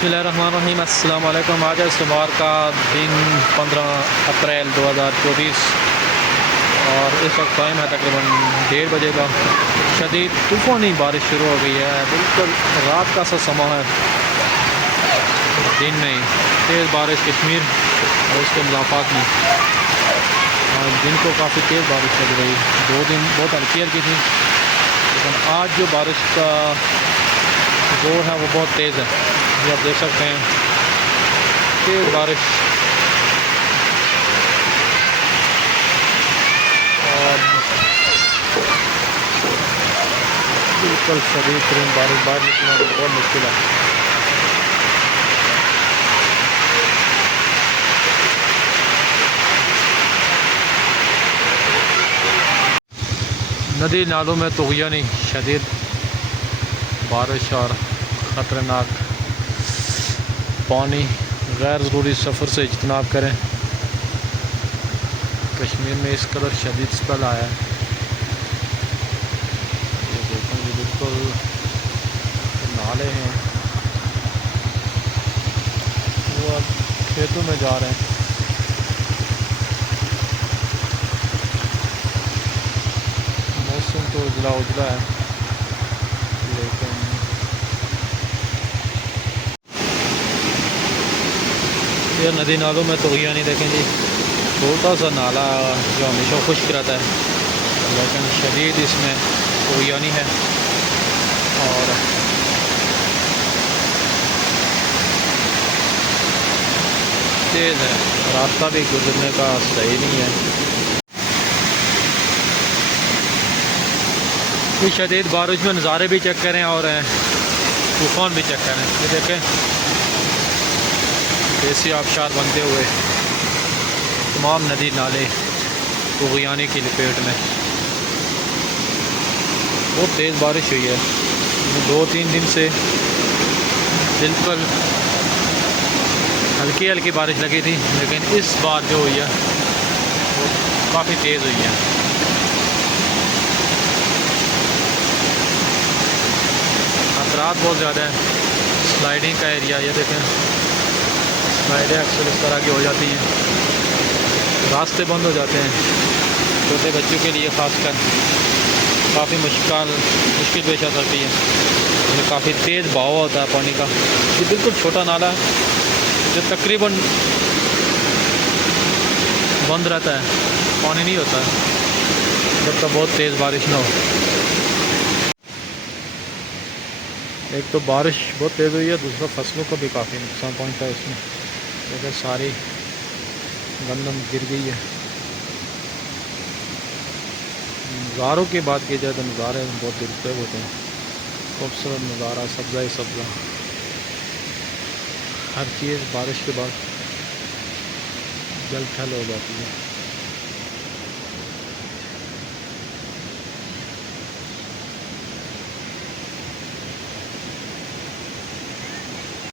बिस्मिल्लाहिर्रहमानिर्रहीम। अस्सलाम वालेकुम। आज है सोमवार का दिन 15 अप्रैल 2024 और इस वक्त टाइम है तकरीबन 1:30 बजे का। शदीद तूफ़ानी बारिश शुरू हो गई है, बिल्कुल रात का सा समा है। दिन में तेज़ बारिश कश्मीर और उसके मुलाकात में और दिन को काफ़ी तेज़ बारिश लग रही। 2 दिन बहुत हल्की हल्की थी, लेकिन आज जो बारिश का जोर है वो बहुत तेज़ है। ये आप देख सकते हैं, तेज़ बारिश और बिल्कुल शदीद तरीन बारिश, बाहर निकलना बहुत मुश्किल है। नदी नालों में तुग़यानी शदीद बारिश और ख़तरनाक पानी। गैर ज़रूरी सफ़र से इज्तनाब करें। कश्मीर में इस कदर शदीद स्पेल आया है, ये देखेंगे बिल्कुल नाले हैं, वो अब खेतों में जा रहे हैं। मौसम तो उजला उजला है, लेकिन ये नदी नालों में तुग़यानी देखें जी। छोटा सा नाला जो हमेशा खुश्क रहता है, लेकिन शदीद इसमें तुग़यानी है और तेज़ है। रास्ता भी गुजरने का सही नहीं है। इस शदीद बारिश में नज़ारे भी चेक करें और तूफ़ान भी चेक करें। ये देखें, देसी आबशार बनते हुए तमाम नदी नाले तुग़यानी की लपेट में। बहुत तेज़ बारिश हुई है, 2-3 दिन से बिल्कुल हल्की हल्की बारिश लगी थी, लेकिन इस बार जो हुई है वो काफ़ी तेज़ हुई है। खतरात बहुत ज़्यादा है। स्लाइडिंग का एरिया, ये देखें, स्लाइडें अक्सर इस तरह की हो जाती हैं, रास्ते बंद हो जाते हैं। छोटे बच्चों के लिए ख़ासकर काफ़ी मुश्किल पेश आ सकती है, क्योंकि काफ़ी तेज़ बहाव होता है पानी का। ये बिल्कुल छोटा नाला है जो तकरीबन बंद रहता है, पानी नहीं होता है जब तक बहुत तेज़ बारिश ना हो। एक तो बारिश बहुत तेज़ हुई है, दूसरा फसलों को भी काफ़ी नुकसान पहुंचा है इसमें, क्योंकि सारी गंदम गिर गई है। नज़ारों की बात की जाए तो नज़ारे बहुत दिलचस्प होते हैं, खूबसूरत नज़ारा, सब्ज़ा ही सब्ज़ा। हर चीज़ बारिश के बाद जल थल हो जाती है।